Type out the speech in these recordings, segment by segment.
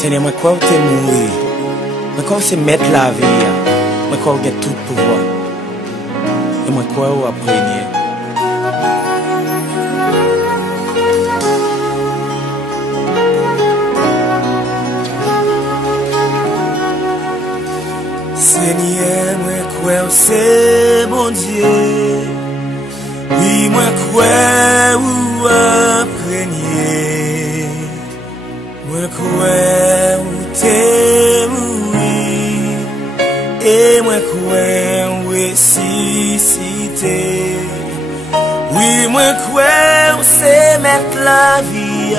Seigneur, moi crois que tu es mourir. Moi crois que c'est mettre la vie. Moi crois que tu as tout pouvoir. Et moi crois que tu as régné. Seigneur, moi crois que c'est bon Dieu. Oui, moi crois que tu as régné. Moi crois que tu es mourir. Et moi crois ressuscité. Oui, moi crois c'est mettre la vie.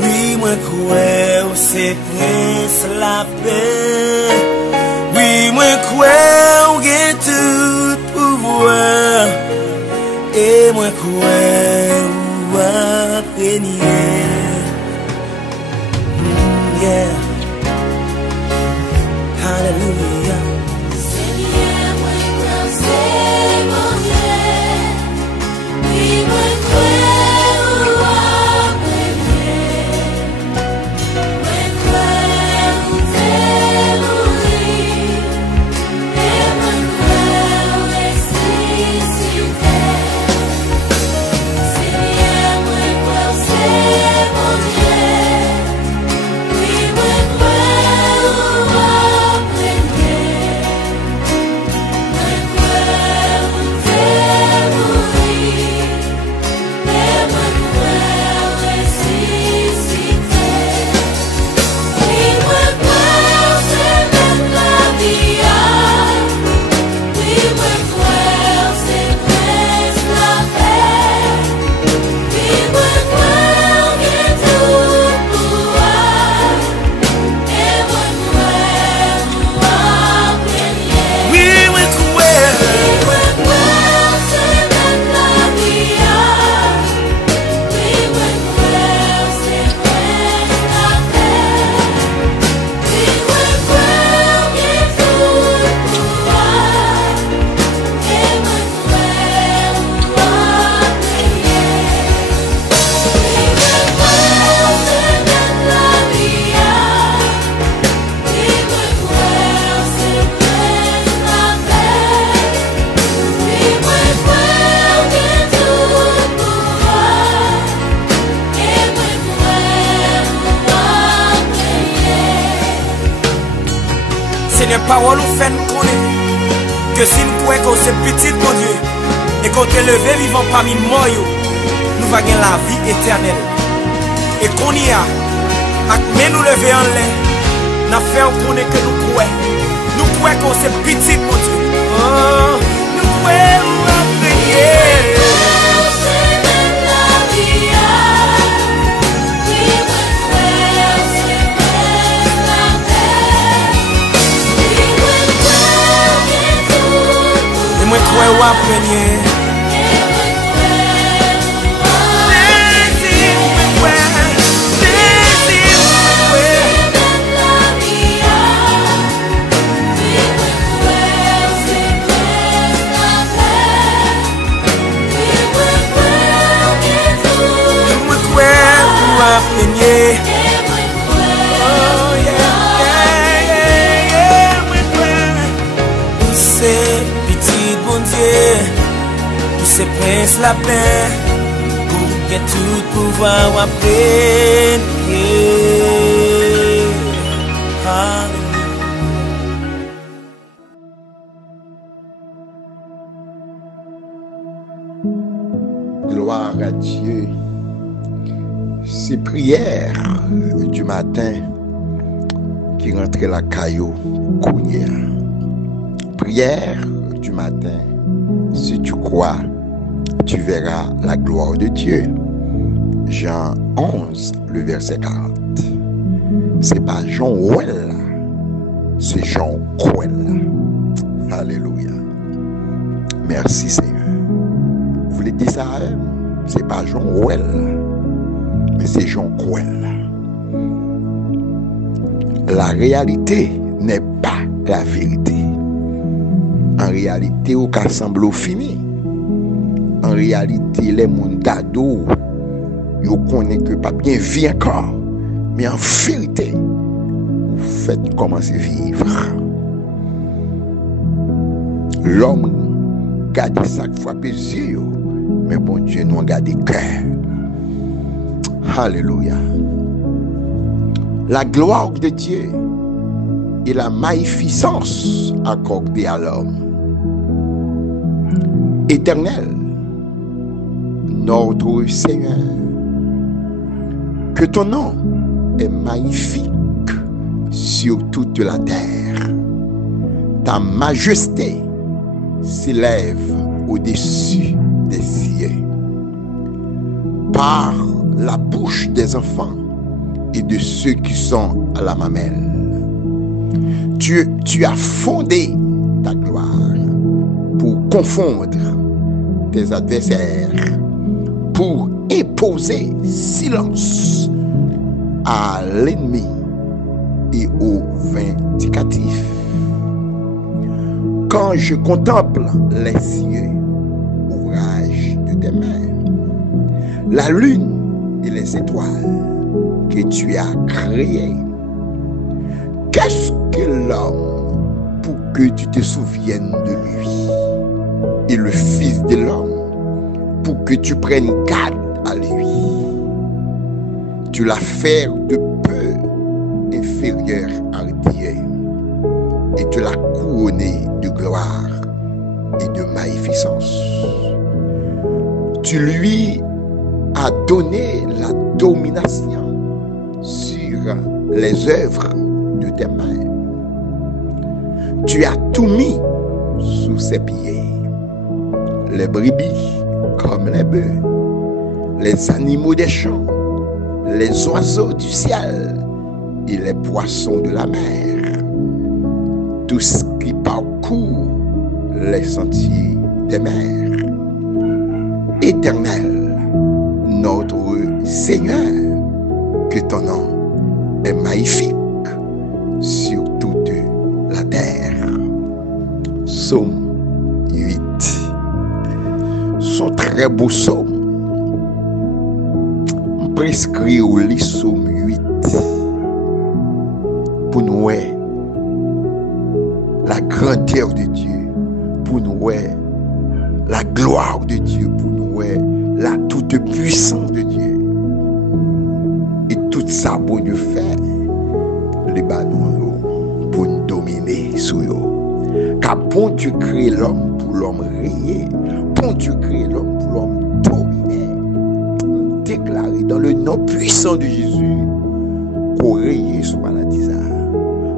Oui, moi crois c'est prince la paix. Oui, moi crois que tout pouvoir. Et moi crois régner. Yeah. Hallelujah. Seigneur, moi crois c'est mon Dieu. Oui, moi crois régner. Moi crois t'es mourir. Et moi crois ressuscité. Seigneur, moi crois c'est mon Dieu. Oui, moi crois régner. Moi crois t'es mourir. Et moi crois ressuscité. Oui, moi crois c'est mettre la vie. Oui, moi crois c'est prince la paix. Oui, moi crois que tout pouvoir. Et moi crois régner. Oui, moi crois. Oui, moi crois c'est mettre la vie. Oui, moi crois c'est prince la paix. Oui, moi crois que tout pouvoir. Et moi crois régner. Oui, moi crois c'est mettre la vie. Oui, moi crois c'est prince la paix. Oui, moi crois que tout pouvoir. Et moi crois régner. Seigneur, parole nous fait nous connaître que si nous croyons que c'est petit, mon Dieu, et qu'on est levé vivant parmi moi, nous va gagner la vie éternelle. Et qu'on y a, mais nous lever en l'air, nous fait connaître que nous croyons. Nous croyons que c'est petit, mon Dieu. Oh, nous croyons à prier. C'est mettre la vie. Oui, moi crois c'est prince la paix. Oui, moi crois que tout Et moi croyons à prier. C'est prince la paix pour que tout pouvoir après. Gloire à Dieu. Ces prières du matin qui rentraient la caillou Kounia. Prière du matin. Si tu crois, tu verras la gloire de Dieu. Jean 11, le verset 40. C'est pas Jean Ouel, c'est Jean Kouel. Alléluia. Merci Seigneur. Vous voulez dire ça à eux? C'est pas Jean Ouel, mais c'est Jean Kouel. La réalité n'est pas la vérité. En réalité, au cas semble fini. En réalité, les mondes d'ado, ils connaissent que pas bien vie encore. Mais en vérité, vous faites commencer à vivre. L'homme garde chaque fois plaisir, mais bon Dieu nous garde cœur. Alléluia. La gloire de Dieu et la magnificence accordée à l'homme. Éternel, notre Seigneur, que ton nom est magnifique sur toute la terre. Ta majesté s'élève au-dessus des cieux. Par la bouche des enfants et de ceux qui sont à la mamelle, tu as fondé ta gloire pour confondre tes adversaires, pour imposer silence à l'ennemi et au vindicatif. Quand je contemple les cieux, ouvrage de tes mains, la lune et les étoiles que tu as créées, qu'est-ce que l'homme pour que tu te souviennes de lui, et le Fils de l'homme pour que tu prennes garde à lui? Tu l'as fait de peu inférieur à Dieu, et tu l'as couronné de gloire et de magnificence. Tu lui as donné la domination sur les œuvres de tes mains. Tu as tout mis sous ses pieds. Les brebis comme les bœufs, les animaux des champs, les oiseaux du ciel et les poissons de la mer, tout ce qui parcourt les sentiers des mers. Éternel, notre Seigneur, que ton nom est magnifique sur toute la terre. Psaume 8. Son très beau psaume. On prescrit au lit psaume 8 pour nous la grandeur de Dieu, pour nous la gloire de Dieu, pour nous la toute puissance de Dieu. Et tout ça, bon Dieu fait, les banons pour nous dominer sur eux. Car bon Dieu crée l'homme pour l'homme rayer, bon Dieu crée l'homme pour l'homme dominer. Déclaré dans le nom puissant de Jésus, qu'on raye sous maladie,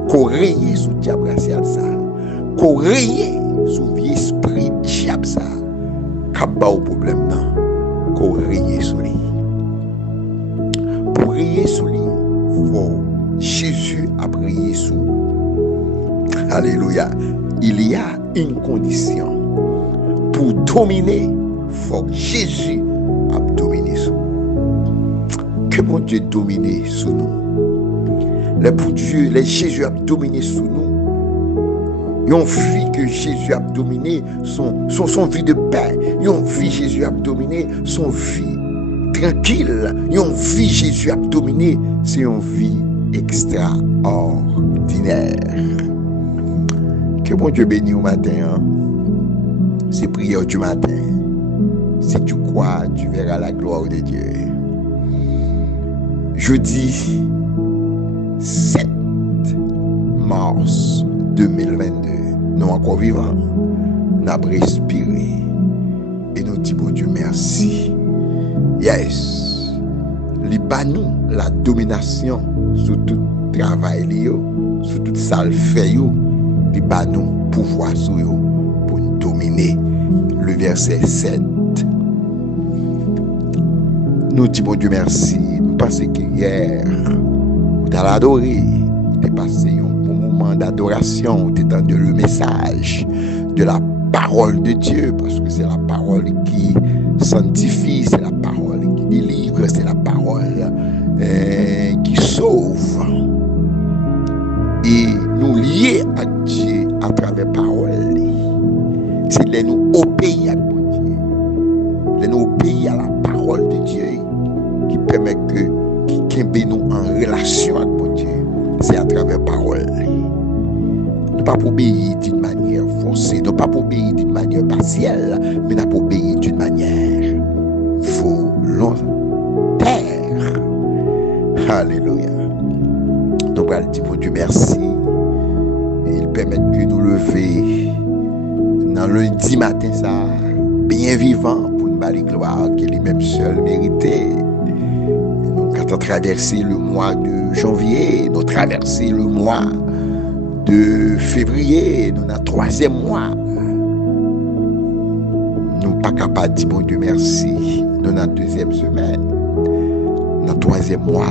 qu'on raye sous diable racial, qu'on raye sous vieux esprit diable, qu'on bat au problème, qu'on raye sous lui. Pour rayer sous lui, faut Jésus a prié sous. Alléluia. Il y a une condition. Pour dominer, faut que Jésus a dominé sous. Que mon Dieu domine sous nous. Le pour Dieu, les Jésus a dominé sous nous. Ils ont vu que Jésus a dominé son vie de paix. Ils ont vu Jésus a dominé son vie tranquille. Ils ont vu Jésus a dominé c'est une vie extraordinaire. Que mon Dieu bénisse au matin. C'est prière du matin. Si tu crois, tu verras la gloire de Dieu. Jeudi 7 mars 2022, nous encore vivants, nous avons respiré et nous disons bon Dieu merci. Yes, nous la domination sur tout travail, sur tout ça le fait, nous pouvoir sur eux pour nous dominer. Le verset 7. Nous disons bon Dieu merci. Nous pensons qu'hier, nous avons adoré, nous avons passé un bon moment d'adoration, nous avons entendu le message de la parole de Dieu, parce que c'est la parole qui sanctifie, c'est la parole qui délivre, c'est la parole qui sauve. Et nous lier à Dieu à travers la parole. C'est de nous obéir à Dieu. De nous obéir à la parole de Dieu qui permet que qui nous en relation avec mon Dieu, c'est à travers parole. Nous pas obéir d'une manière forcée, nous pas obéir d'une manière partielle, mais nous obéir d'une manière volontaire. Alléluia. Nous allons dire, mon Dieu, merci. Et il permet que nous lever dans le lundi matin, ça, bien vivant, pour nous balayer gloire, que lui-même seul méritait. Nous avons traversé le mois de janvier, nous avons traversé le mois de février, nous avons 3e mois. Nous ne sommes pas capables de dire, mon Dieu, merci. Nous avons 2e semaine, nous avons 3e mois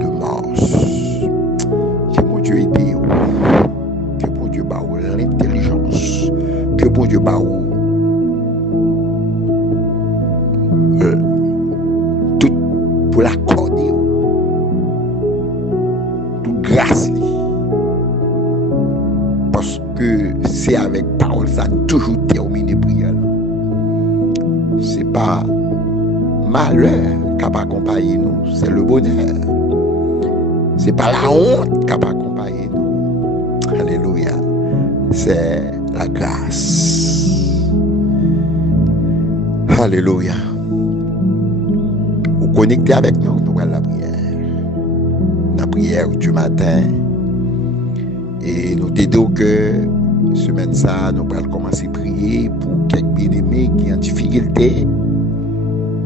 de mars. Que mon Dieu aide vous, que mon Dieu baou l'intelligence, que mon Dieu baou tout pour l'accorder, toute grâce. Parce que c'est avec parole ça toujours terminé prière. C'est pas malheur qui va accompagner nous, c'est le bonheur. C'est pas la honte qui va accompagner nous. Alléluia. C'est la grâce. Alléluia. Vous connectez avec nous, nous allons la prière. La prière du matin. Et nous disons que semaine ça, nous allons commencer à prier pour quelques bien-aimés qui ont difficulté,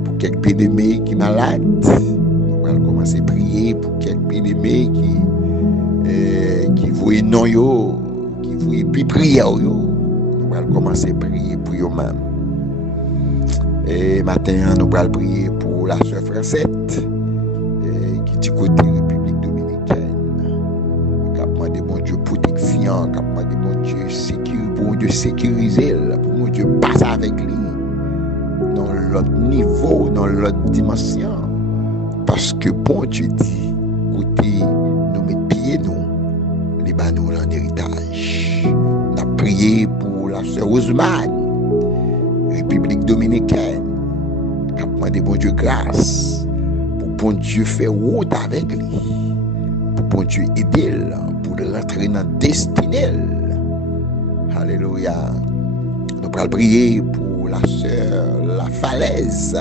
pour quelques bien-aimés qui sont malades. Nous allons commencer à prier pour quelques bien-aimés qui voient non yo, qui voient puis prier yo. Nous allons commencer à prier pour eux-mêmes. Et matin, nous allons prier pour la sœur Francette qui est du côté République Dominicaine. Demandez mon Dieu protection, demandez mon Dieu pour mon Dieu sécuriser, pour mon Dieu passer avec lui dans l'autre niveau, dans l'autre dimension. Parce que bon Dieu dit, côté nous mettons pieds nous, les banous en héritage. On a prié pour la sœur Ousmane, République Dominicaine. Demandez mon Dieu grâce, pour bon Dieu faire route avec lui. Pour Dieu aider pour rentrer dans la destinée. Alléluia. Nous allons prier pour la sœur La Falaise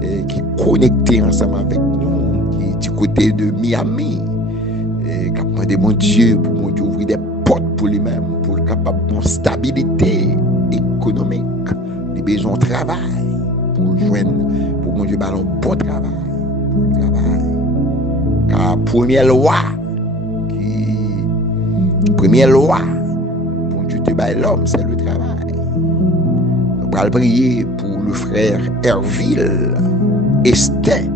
qui est connectée ensemble avec nous, qui est du côté de Miami. Et qui a demandé mon Dieu pour mon Dieu ouvrir des portes pour lui-même, pour le capable de stabilité économique, des besoins de travail, pour joindre, pour mon Dieu ballon bon travail, pour le travail. Car première loi, pour Dieu te baille l'homme, c'est le travail. Nous allons prier pour le frère Herville Estin,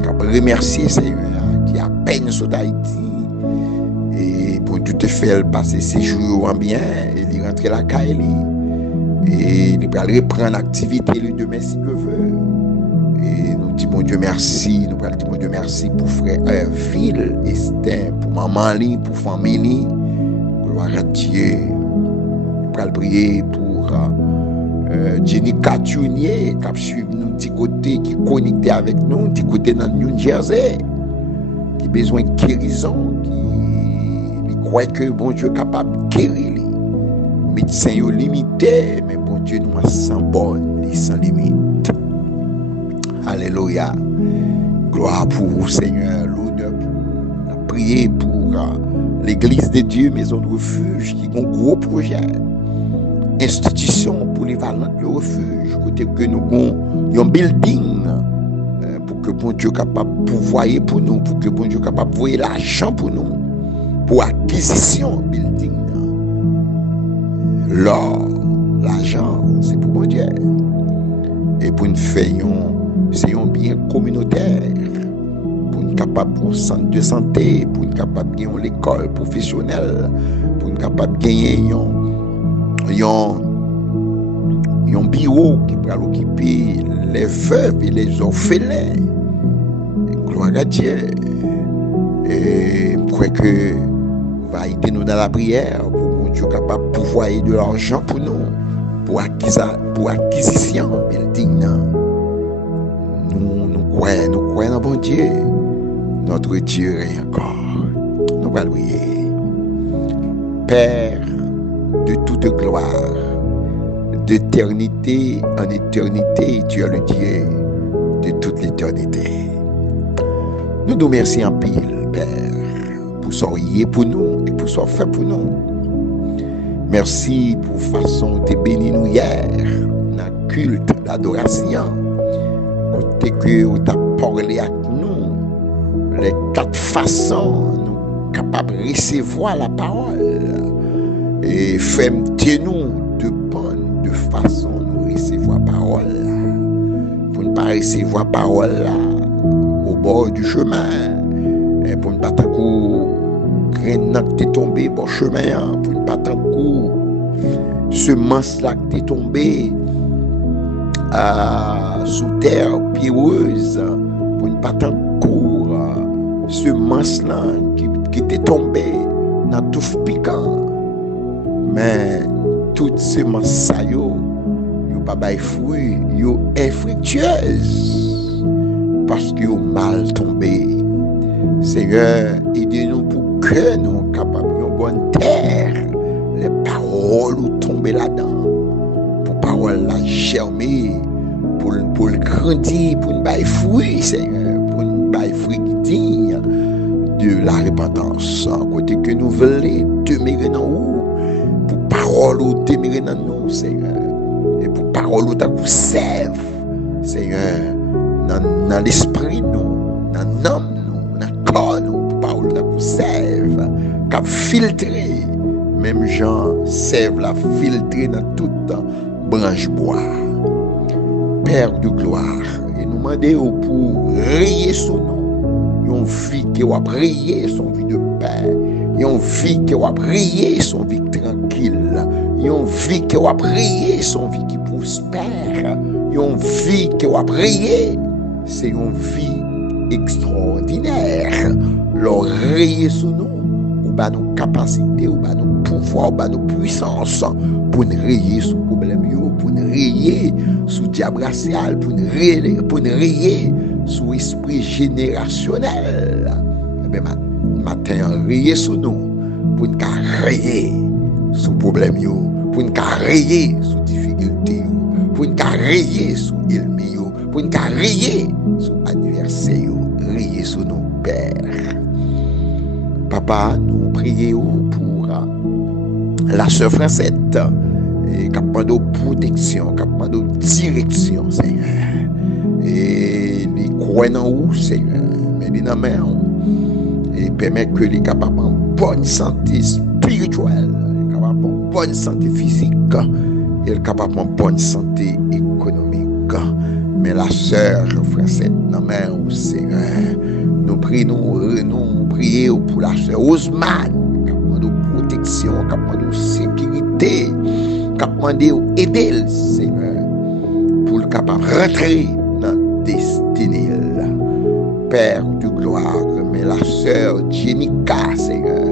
qui a remercié Seigneur, qui a peine sur Haïti, et pour Dieu te faire passer ses jours en bien, et il rentre la caille, et il va reprendre l'activité le demain s'il le veut. Et nous disons mon Dieu merci, nous allons dire mon Dieu merci pour frère Herville Estin, pour maman li, pour famille li. Gloire à Dieu. Nous allons prier pour Jenny Catunier qui suit nous du côté, qui est connecté avec nous, du côté dans New Jersey, qui a besoin de guérison, qui croit que bon Dieu est capable de guérir. Médecins sont limités, mais bon Dieu nous sans bonne et sans limite. Alléluia. Gloire pour vous, Seigneur. L'honneur pour la prière pour l'Église de Dieu, maison de refuge, qui a un gros projet. Institution pour les valants de refuge. Côté que nous avons un building pour que bon Dieu soit capable de pourvoyer pour nous, pour que bon Dieu soit capable de voyer l'argent pour nous, pour acquisition building. L'or, l'argent, c'est pour bon Dieu. Et pour nous faire c'est un bien communautaire pour nous capable un centre de santé, pour nous capable de gagner l'école professionnelle, pour nous capable de gagner un bureau qui va occuper les veuves et les orphelins. Gloire à Dieu. Et je crois que va aider nous dans la prière pour que Dieu soit capable de pourvoyer de l'argent pour nous, pour acquisition building. Nous croyons dans bon Dieu. notre Dieu règne encore. Nous allons prier. Père de toute gloire, d'éternité en éternité, tu es le Dieu de toute l'éternité. Nous nous remercions en pile, Père, pour ce qui pour nous et pour ce qui fait pour nous. Merci pour la façon de bénir nous hier, dans le culte d'adoration, côté que tu as parlé avec nous, les 4 façons, nous capables de recevoir la parole. Et fais-nous de bonne façon nous recevoir la parole. Pour ne pas recevoir la parole au bord du chemin. Et pour ne pas grain qui est tombé au chemin. Pour ne pas semence là qui est tombé sous terre pierreuse. Pour ne pas semence là qui était tombé dans tout piquant. Mais toutes ces semences yo pas bay fruit, yo infructueuses parce que yo mal tombé. Seigneur, aidez-nous pour que nous capables de bonne terre, les paroles ou tomber là-dedans, pour paroles là germer, pour grandir, pour nous bay fruit, Seigneur, pour nous bay fruit digne de la repentance, côté que nous voulons demeurer dans nous. Pour parole ou demeurer dans nous, Seigneur. Et pour parole ou ta serve, Seigneur, dans l'esprit nous, dans l'âme nous, dans le corps nous, pour parole ou ta serve, qu'a filtré, même gens servent la filtrer dans toute branche bois. Père de gloire, et nous demandons pour rayer sur nous, une vie qui va prier son vie de paix. Une vie qui va prier son vie tranquille. Une vie qui va prier son vie qui prospère. Une vie qui va prier, c'est une vie extraordinaire. L'oreille sur nous, ou bas nos capacités, ou bas nos pouvoirs, ou bas nos puissances, pour nous rayer sur le problème, pour nous rayer sur le diable racial, pour nous rayer sur l'esprit générationnel. Matin rayer sur nous pour nous rayer sur problème pour nous rayer sur difficulté pour nous rayer sur ennemi pour nous rayer sur adversaire rayer sur nous Père. Papa, nous prions pour la sœur Francette et capable de protection, capable de direction, Seigneur. Et les croient en où, Seigneur, mais les dans main et permettre que les capables en bonne santé spirituelle, les capables en bonne santé physique et les capables en bonne santé économique. Mais la sœur Francette dans main au Seigneur, nous prions pour la sœur Ousmane, capable de protection, capable de sécurité, capable d'aider le Seigneur pour le capable de rentrer dans la destinée. Père de gloire, mais la sœur Jenica, Seigneur,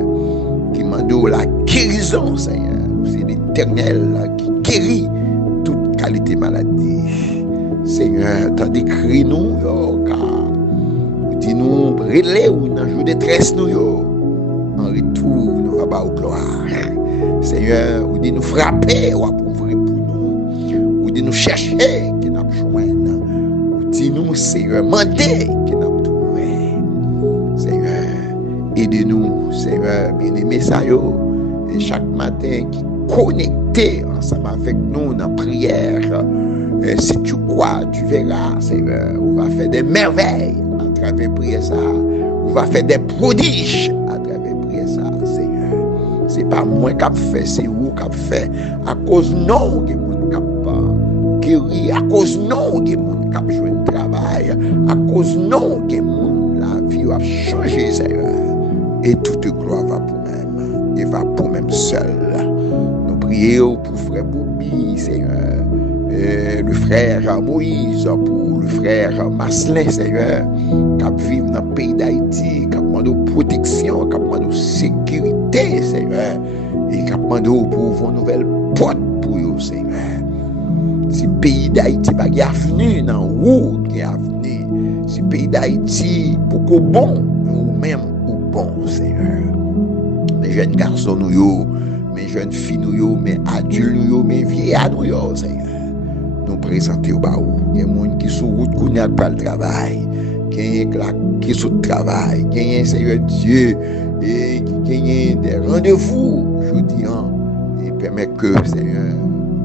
qui m'a donné la guérison, Seigneur. C'est l'Éternel qui guérit toute qualité maladie. Seigneur, t'as décrit nous, car dis-nous, brûler ou dans jour de détresse nous, en retour, nous va bas au gloire. Seigneur, ou dis-nous frapper, ou appauvrir pour nous, ou dis-nous chercher, qui n'a pas joindre, ou dis-nous, Seigneur, demander, qui n'a pas trouvé. Seigneur, aidez-nous, Seigneur, bien-aimé, ça et chaque matin qui connecté ensemble avec nous dans la prière. Et si tu crois, tu verras, Seigneur, on va faire des merveilles à travers prière ça. On va faire des prodiges à travers prière ça, Seigneur. C'est pas moi qui a fait, c'est vous qui a fait. À cause non, que mon cap guéri, à cause non, que mon cap joué un travail, à cause non, que mon la vie a changé, Seigneur. Et toute gloire va pour même, et va pour même seul. Nous prions pour frère Boubi, Seigneur. Le frère Moïse, pour le frère Maslin, Seigneur, qui vit dans le pays d'Haïti, qui a demandé protection, qui a demandé sécurité, Seigneur, et qui a demandé pour vos nouvelles portes pour vous, Seigneur. Si pays d'Haïti pas avenir dans où qui avenir. Si pays d'Haïti beaucoup bon, nous-mêmes ou bon, Seigneur. Mes jeunes garçons nous yo, mes jeunes filles nous yo, mes adultes nous yo, mes vieillards nous yo, Seigneur. Nous présenter au baou. Il y a des gens qui sont route qu'on a pas le travail, qui sont au travail, qui ont Seigneur Dieu, et qui ont des rendez-vous, je dis, et permet que Seigneur,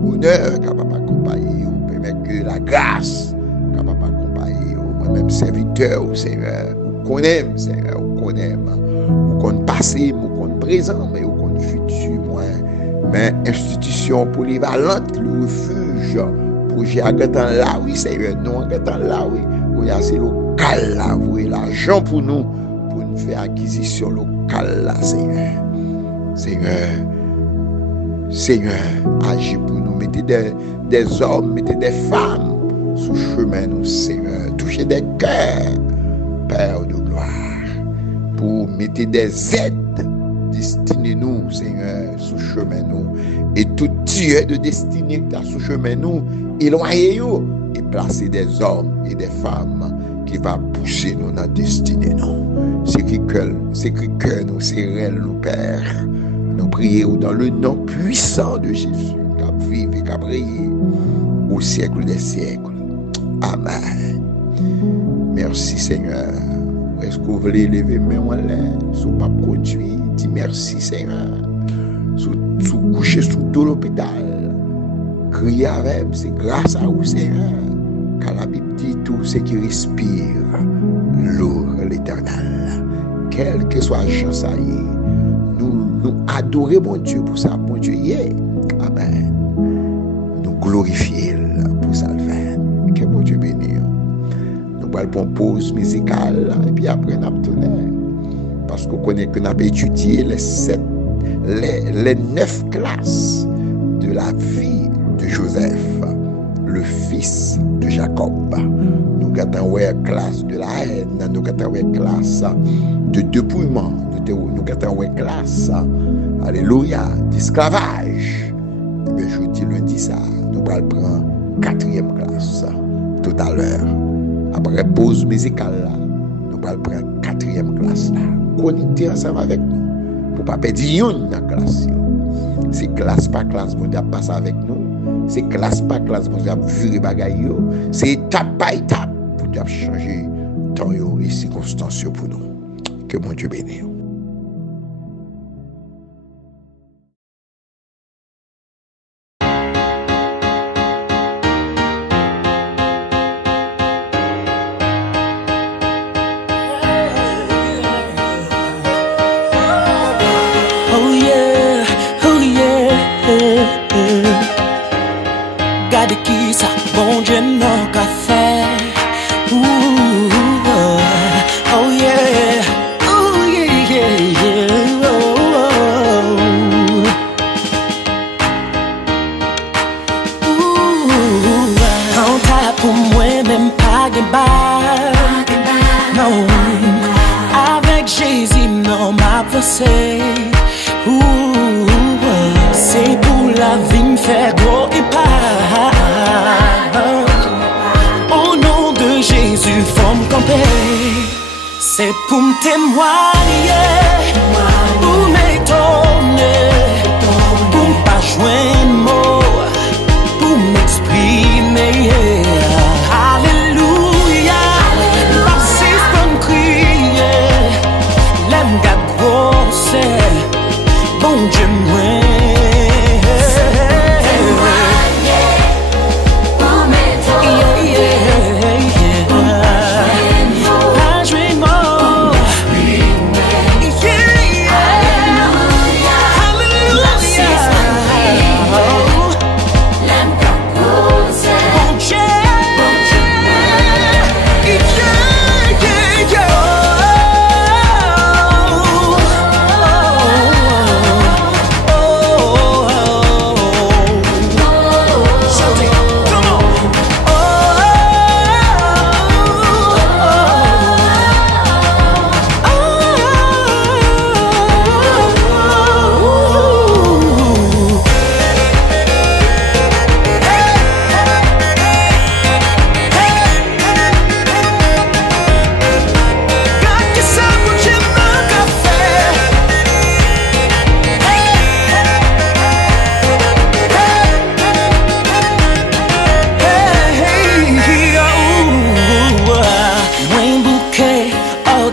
bonheur capable d'accompagner, ou permet que la grâce capable d'accompagner, ou moi-même serviteur, ou Seigneur, ou qu'on aime, Seigneur, ou qu'on aime, ou qu'on passé, ou qu'on présent, mais ou qu'on futur, moi, mais institution polyvalente, le refuge, projet à Gatan là, oui, Seigneur, non, à Gatan là, oui, oui, c'est local là, oui, l'argent pour nous faire acquisition locale là, Seigneur. Seigneur, agis pour nous, mettez des hommes, mettez des femmes sous chemin, nous, Seigneur, touchez des cœurs, Père de gloire, pour mettre des aides, destinez nous, Seigneur, sous chemin, nous, et tout Dieu de destinée qui a sous chemin, nous, éloignez-nous, et placez des hommes et des femmes qui va pousser nous dans la destinée, nous. C'est qui cœur nous, c'est réel, nous, Père. Nous prions dans le nom puissant de Jésus, qui vive et qui brille au siècle des siècles. Amen. Merci, Seigneur. Est-ce que vous voulez lever mes mains en l'air, sous pas produit, dis merci, Seigneur. Sous coucher sous tout l'hôpital, crier avec, c'est grâce à vous, Seigneur. Car la Bible dit tout ce qui respire, loue l'Éternel. Quel que soit la chance à y, nous adorons mon Dieu pour ça, mon Dieu y est. Amen. Nous glorifions pour ça le faire. Que mon Dieu bénisse. Nous allons une pause musicale et puis après nous allons tourner. Parce qu'on connaît que nous avons étudié les 9 classes de la vie de Joseph, le fils de Jacob. Nous avons une classe de la haine, nous avons une classe de dépouillement, nous avons une classe, alléluia, d'esclavage. Et bien, je dis lundi ça, nous allons prendre 4e classe tout à l'heure. Après pause musicale, nous allons prendre 4e classe là. Connectez ensemble avec nous pour ne pas perdre une dans la classe. C'est classe par classe, vous devez passer avec nous. C'est classe par classe, vous devez virer bagaille. C'est étape par étape, vous devez changer temps et circonstances pour nous. Que mon Dieu bénisse. Gade qui ça, bon Dieu n'a qu'à faire. Oh yeah, oh yeah, yeah, yeah. Quand t'as pour moi même pas de bar, non. Avec Jésus non m'a pensé. C'est pour la vie me faire gros et pas. Au nom de Jésus, faut me camper. C'est pour me témoigner, pour m'étonner, pour me pas joindre mot, pour m'exprimer. Alléluia, la suspend crier, l'aime gars grosse, bon Dieu moi. Yeah.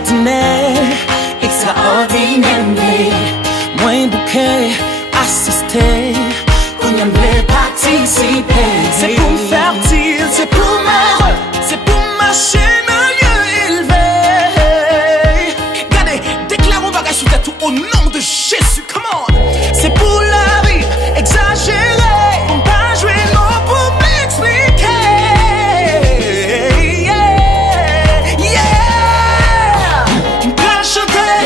ordinaire, extraordinaire. Moins bouquet, assister, qu'on aimerait participer. C'est pour me faire dire, c'est pour ma chaîne élevée. Regardez, déclarons bagage sous tout au nom de Jésus, come on. C'est pour la vie, exagérée, on pas jouer le mot pour m'expliquer. Yeah, yeah. On peut chanter,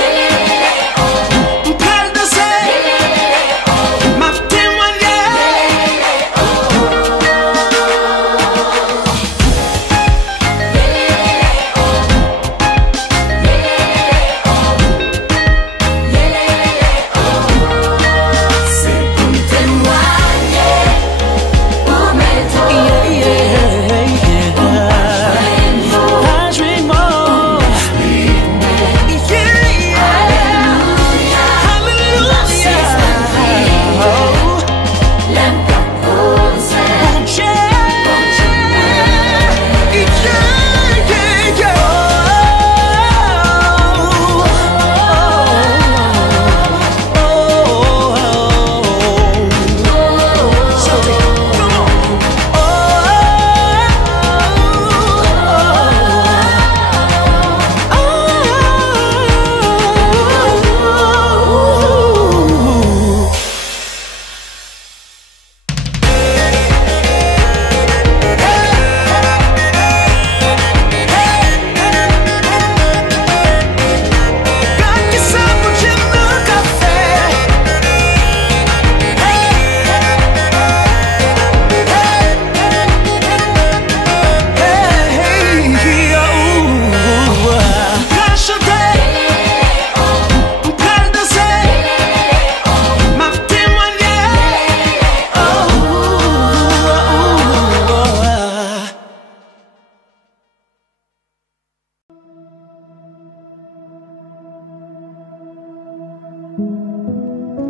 on peut danser, m'a témoigné. C'est pour me témoigner, pour mettre Pas jouer le mot.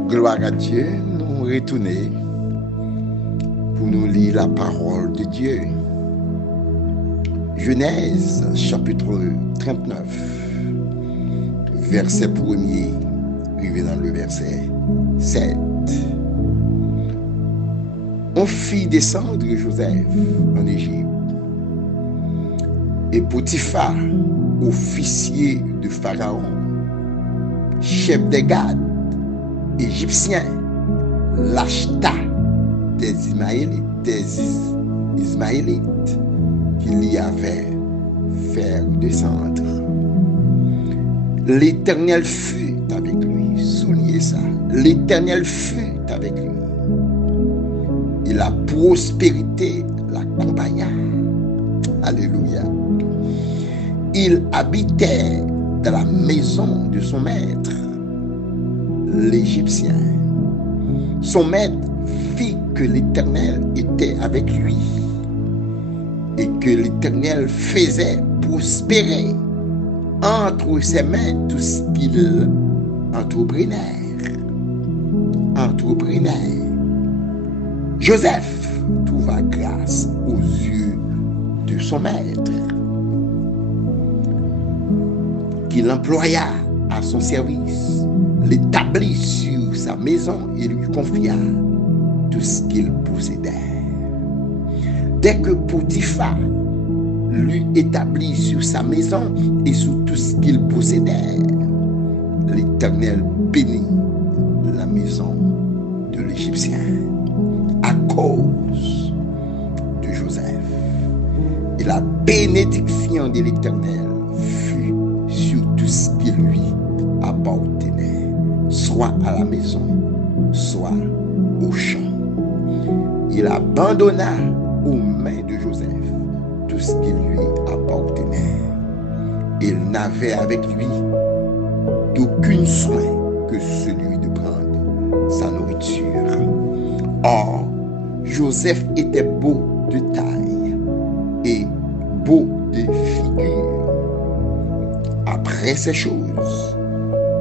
Gloire à Dieu, nous retournons pour nous lire la parole de Dieu. Genèse chapitre 39, verset 1er, arrivé dans le verset 7. On fit descendre Joseph en Égypte, et Potiphar, officier de Pharaon, chef des gardes égyptiens, l'acheta des Ismaélites qu'il y avait fait descendre. L'Éternel fut avec lui. Soulignez ça. L'Éternel fut avec lui. Et la prospérité l'accompagna. Alléluia. Il habitait dans la maison de son maître, l'Égyptien. Son maître vit que l'Éternel était avec lui et que l'Éternel faisait prospérer entre ses mains tout ce qu'il entreprenait. Joseph trouva grâce aux yeux de son maître, qu'il employa à son service, l'établit sur sa maison et lui confia tout ce qu'il possédait. Dès que Potiphar lui établit sur sa maison et sur tout ce qu'il possédait, l'Éternel bénit la maison de l'Égyptien à cause de Joseph. Et la bénédiction de l'Éternel fut sur tout ce qui lui appartenait, soit à la maison, soit au champ. Il abandonna aux mains de Joseph tout ce qui lui appartenait. Il n'avait avec lui d'aucun soin que celui de prendre sa nourriture. Or, Joseph était beau de taille et beau de figure. Après ces choses,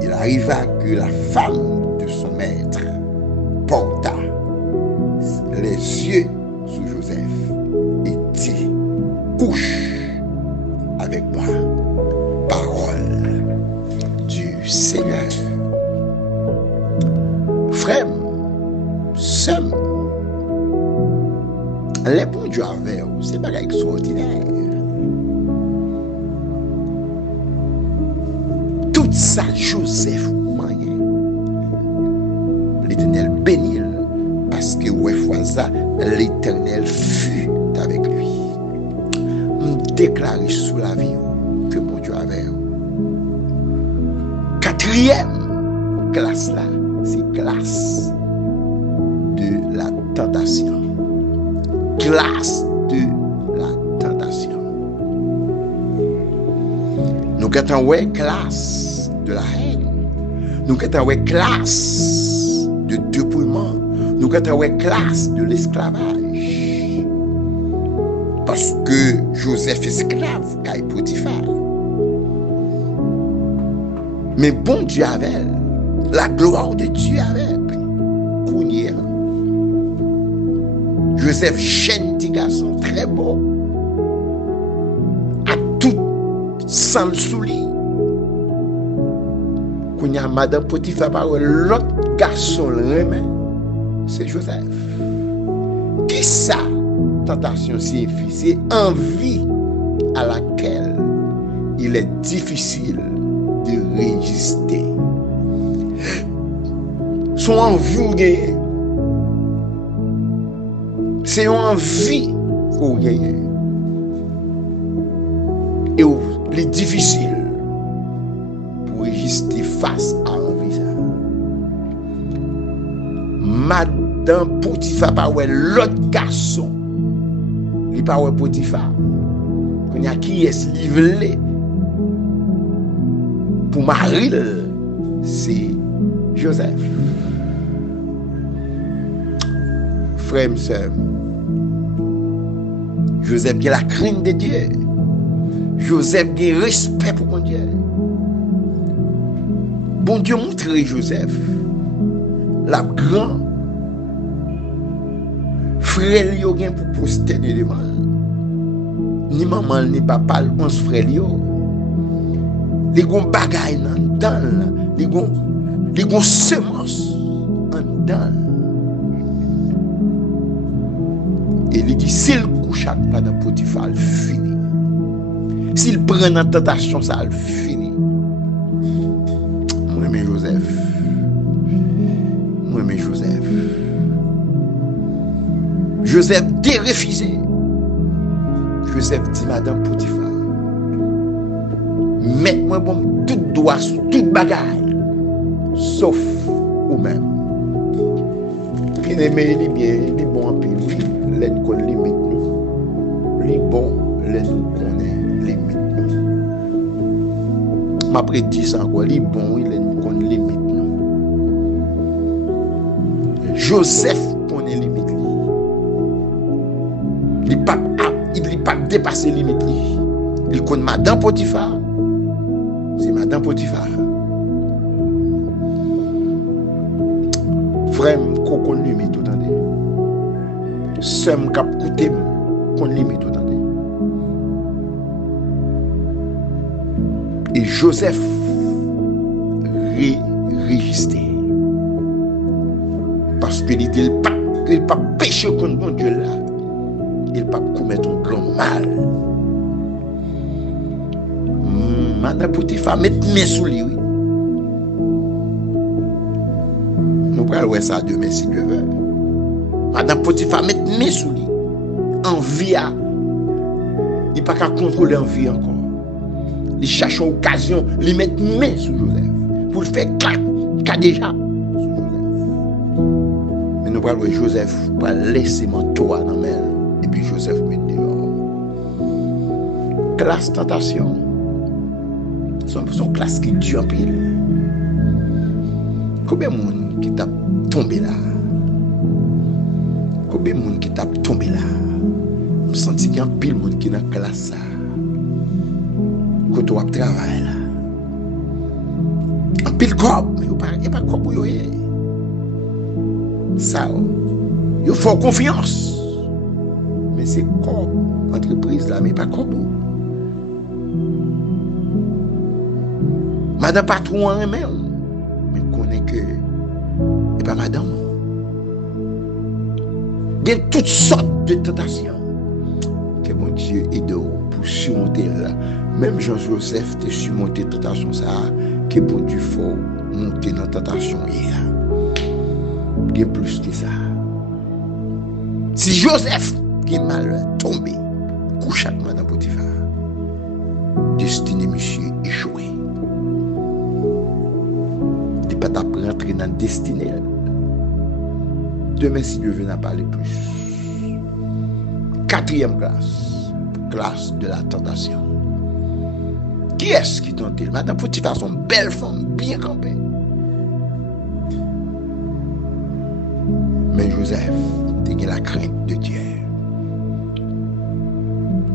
il arriva que la femme de son maître porta les yeux sur Joseph et dit: couche avec moi. Parole tout ça, Joseph, moyen. L'Éternel bénit parce que ouais, fois ça, l'Éternel fut avec lui. On déclare sous la vie que mon Dieu avait. Quatrième classe là, c'est classe de la tentation. Classe de la tentation. Nous avons ouais classe de la haine. Nous avons ouais classe de dépouillement. Nous avons ouais classe de l'esclavage. Parce que Joseph esclave, Caï Potiphar. Mais bon Dieu avait, la gloire de Dieu avait. Kounye. Joseph, jeune petit garçon, très beau. À tout sans le soulier. Kounye, Madame Potiphar, l'autre garçon, le remet, c'est Joseph. Qui ça? Tentation signifie, c'est envie à laquelle il est difficile de résister. Son envie, c'est une envie qu'on gagne. Et il est difficile pour résister face à l'envie. Madame Potiphar, pas l'autre garçon. Il pas ouais Potiphar. Il y a qui est livré pour marier, c'est Joseph. Frère et sœur, Joseph a la crainte de Dieu. Joseph a le respect pour mon Dieu. Bon Dieu montre Joseph la grande frère yo gen pour poster devant. Ni maman ni papa, le frère yo. Les gon bagay nan dan, les gon semence en dan. Et il dit s'il couche avec Madame Potiphar, il finit. S'il prend en tentation, ça il finit. Moi mais Joseph. Moi mais Joseph. Joseph dit refusé. Joseph dit Madame Potiphar, mettez-moi bon tout droit sur toute bagaille, sauf vous-même. Bien aimé, il est bien, il est bon en pile, oui, l'aide qu'on limite nous. Il est bon, l'aide nous connaît limite nous. M'après 10 ans, il est bon, il l'aide nous connaît limite nous. Joseph connaît limite lui. Il n'est pas dépassé limite lui. Il connaît Madame Potiphar. C'est Madame Potiphar. Frère, qu'on connaît limite tout entendez. Sem cap coûter qu'on limite tout entendez. Et Joseph résisté. Parce qu'il n'a pas péché contre mon Dieu là. Il n'a pas commettre un grand mal. Madame Potiphar, mettez mes sous lui. Nous pourrons voir ça demain si Dieu veut. Madame Potiphar, mettez mes sous lui. Envie à. Il n'a pas qu'à contrôler envie encore. Il cherche une occasion, il met mes sous Joseph. Pour le faire clac déjà. Mais nous pourrons voir Joseph, pour laisser mon toit dans la main. Et puis Joseph met dehors. Classe tentation. Son classe qui tue en pile. Combien de monde qui t'a tombé là? Combien de monde qui t'a tombé là? Je sens qu'il y a un pile de monde qui est dans la classe. Quand tu vas travailler là. Un pile corps, mais il n'y a pas de corps pour y. Ça, il faut confiance. Mais c'est corps, entreprise là, mais pas corps. Madame patron en même, mais connaît que et pas madame. Il y a toutes sortes de tentations que mon Dieu aide pour surmonter Même Jean-Joseph te surmonté tentation ça, que bon Dieu faut monter dans tentation hier. Il y a plus que ça. Si Joseph qui est mal tombé, couche avec Madame Potiphar, destiné monsieur échoué. Il n'est pas rentrer dans la destinée. Demain, si Dieu veut en parler plus. 4e classe, classe de la tentation. Qui est-ce qui tente? Madame Potiphar, son belle femme, bien campée. Mais Joseph, il a la crainte de Dieu.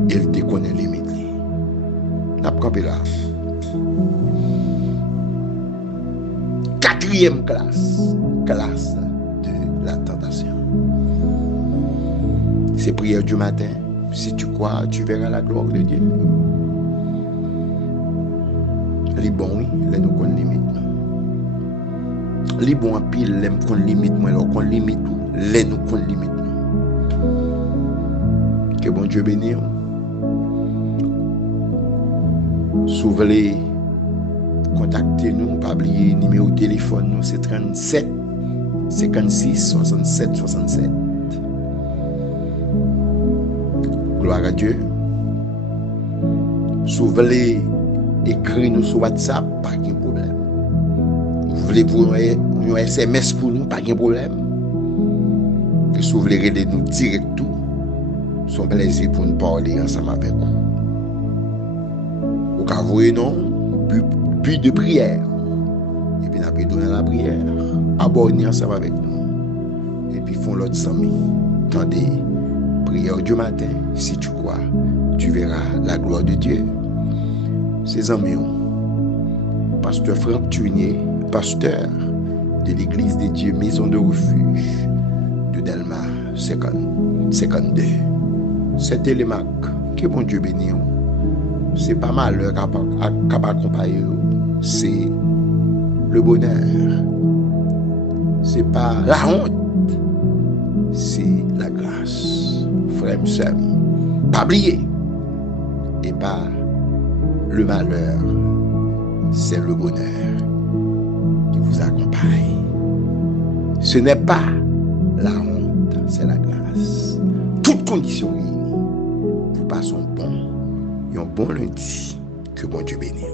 Il te connaît les limites. N'a pas campé là. 4e classe, classe de la tentation. C'est prière du matin. Si tu crois, tu verras la gloire de Dieu. Les bons, oui, les nous connaissons limite. Les bons en pile, les nous connaissons limite, moi, les limite, les nous connaissons limite. Que bon Dieu bénisse. Si vous voulez contacter nous, pas oublier le numéro de téléphone, nous, c'est 37 56 67 67. Gloire à Dieu. Si vous voulez écrire nous sur WhatsApp, pas de problème. Vous voulez pour un SMS pour nous, pas de problème. Et si vous voulez aider nous direct tout, c'est un plaisir pour nous parler ensemble avec vous. Vous pouvez non, but de prière. Et puis nous avons donné la prière, abonnez ensemble avec nous. Et puis font l'autre sami. Tendez, prière du matin, si tu crois, tu verras la gloire de Dieu. Ses amis, pasteur Franck Tunier, pasteur de l'église de Dieu, maison de refuge de Delma 52. C'était le Mac. Que bon Dieu bénisse. C'est pas malheur qu'à accompagner. C'est le bonheur. C'est pas la honte. C'est la grâce. Frère Sam. Pas oublier. Et pas le malheur. C'est le bonheur qui vous accompagne. Ce n'est pas la honte, c'est la grâce. Toutes conditions réunies. Vous passez un bon lundi. Que bon Dieu bénisse.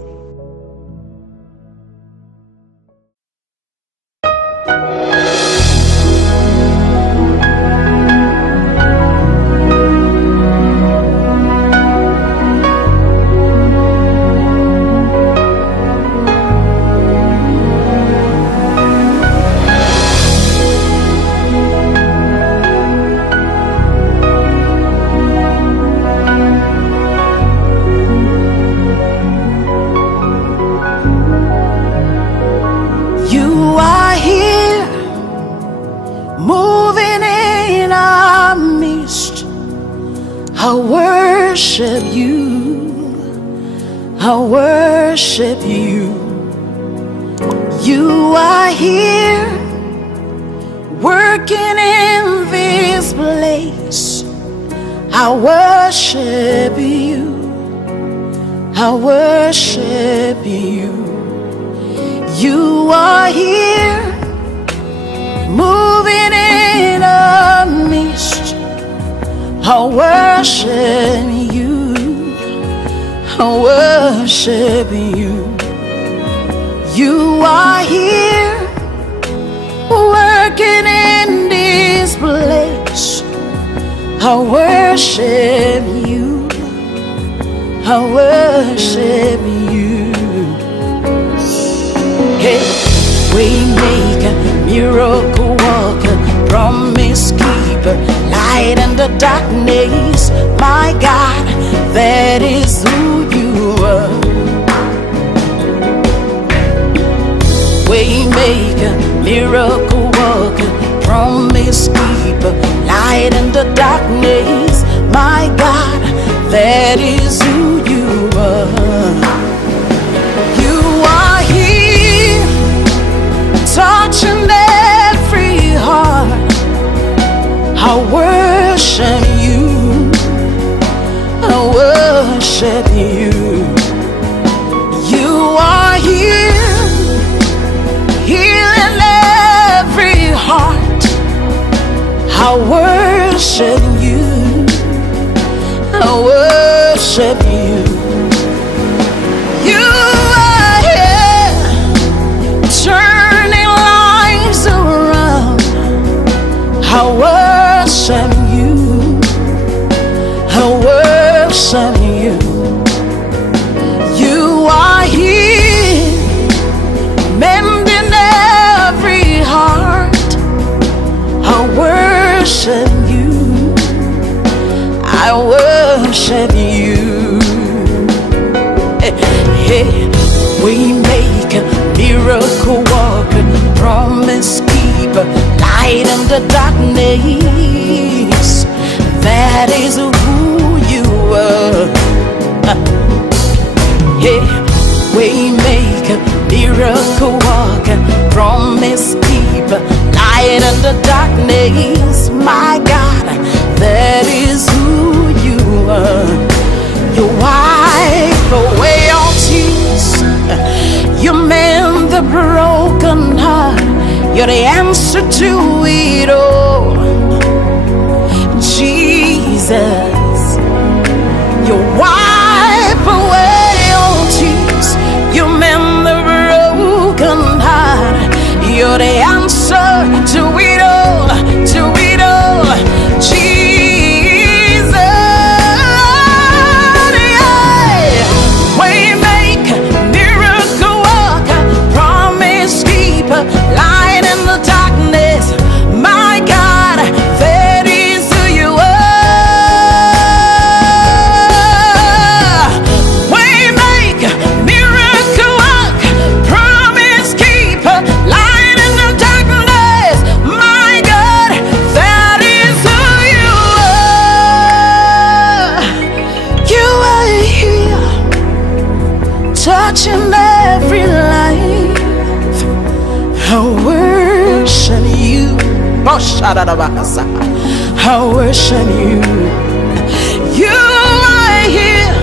I worship you. I worship you. You are here working in this place. I worship you. I worship you. You are here moving in a mist. I worship you. I worship you. You are here working in this place. I worship you. I worship you. Hey, waymaker, miracle worker, promise keeper, light in the darkness. My God, that is who you are. Waymaker, miracle worker, promise keeper, light in the darkness. My God, that is who you are. You are here, touching every heart. I worship you. I worship you. I worship you. I worship you. You are here, turning lives around. I worship you. I worship you. You are here, mending every heart. I worship you. I worship you. Hey, we make a miracle worker, promise keeper, light in the darkness. That is who you are. Hey, we make a miracle worker, promise keeper, light in the darkness. My God, that is who you are. You wipe away all tears. You mend the broken heart. You're the answer to it all. Jesus, you wipe away all tears. You mend the broken heart. You're the answer to it all. To it all. Jesus, yeah. We make miracle worker, promise keeper, light in the darkness. My God, that is who you are. We make miracle worker, promise keeper, light in the darkness. My God, that is who you are. You are here, touching every life. I worship you. Oh, I worship you. You are here,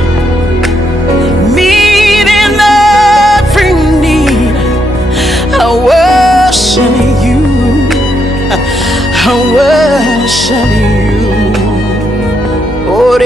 meeting every need. I worship you. I worship you. Oh,